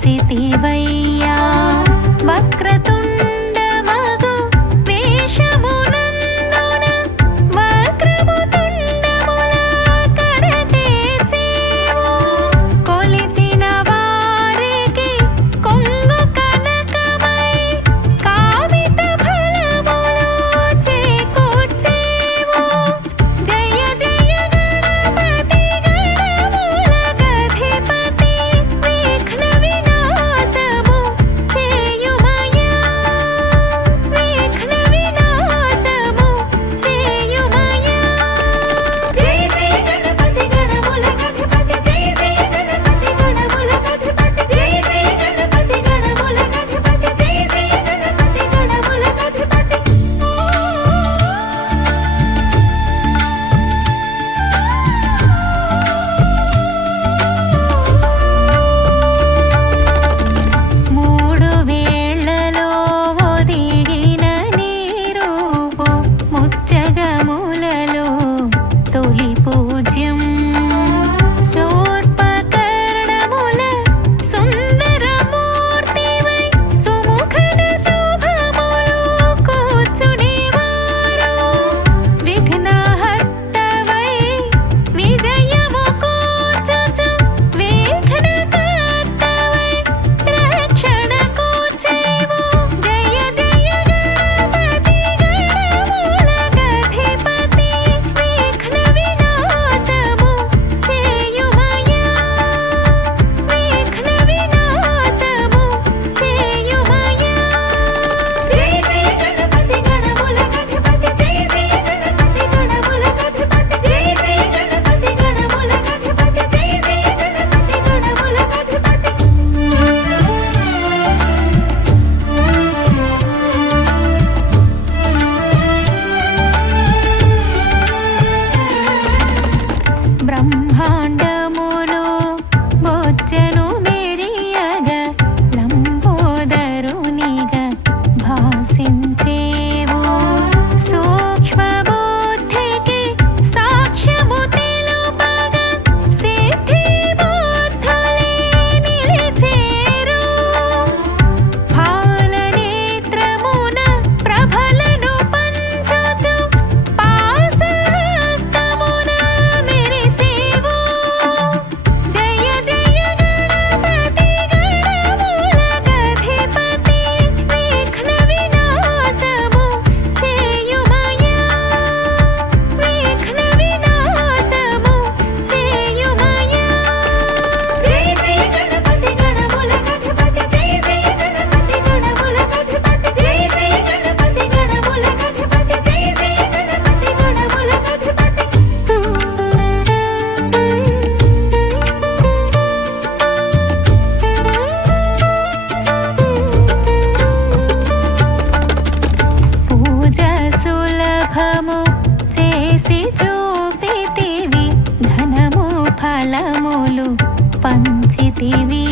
చేసితివయ్యా వక్రతుండమగు వేషమునందున వక్రము తుండముల కడతేర్చేవు కొలిచిన వారికి కొంగు కనకమై కామిత ఫలములు చేకూర్చేవు జయ జయ గణపతి గణములకధిపతి విఘ్న వినాశము చేయుమయ్యా విఘ్న వినాశము చేయుమయ్యా జయ జయ గణపతి గణములకధిపతి జయ జయ గణపతి గణములకధిపతి జయ జయ గణపతి గణములకధిపతి జయ జయ గణపతి గణములకధిపతి మూడు వేళ్లలో ఒదిగిన నీరూపు ముచ్చగములలో తొలి పూజ్యం శూర్పకర్ణముల సుందరమూర్తివై సుముఖన శుభములు కూర్చునివారు విఘ్నహర్తవై విజయము కూర్చుచు విఘ్నకర్తవై రక్షణ కూర్చేవు జయ జయ గణపతి గణములకధిపతి విఘ్న వినాశము చేయుమయ్యా విఘ్న వినాశము చేయుమయ్యా జయ జయ గణపతి గణములకధిపతి జయ జయ గణపతి గణములకధిపతి జయ జయ గణపతి గణములకధిపతి జయ జయ గణపతి గణములకధిపతి బ్రహ్మాండములు బొచ్చెను మెరియగ లంబోదరునిగా భాసించేవు సూక్ష్మ బుద్ధికి సాక్ష్యము తెలుపగ సిద్ధి బుద్ధులే నిలిచేరు ఫాలనేత్రమున ప్రభలను పంచుచు పాశహస్తమున మెరిసేవు జయ జయ గణపతి గణములకధిపతి విఘ్న వినాశము చేయుమయ్యా విఘ్న వినాశము చేయుమయ్యా జయ జయ గణపతి గణములకధిపతి జయ జయ గణపతి గణములకధిపతి జయ జయ గణపతి గణములకధిపతి జయ జయ గణపతి గణములకధిపతి పూజ సులభము చేసి చూపితివి ధనము ఫలములు పంచితివి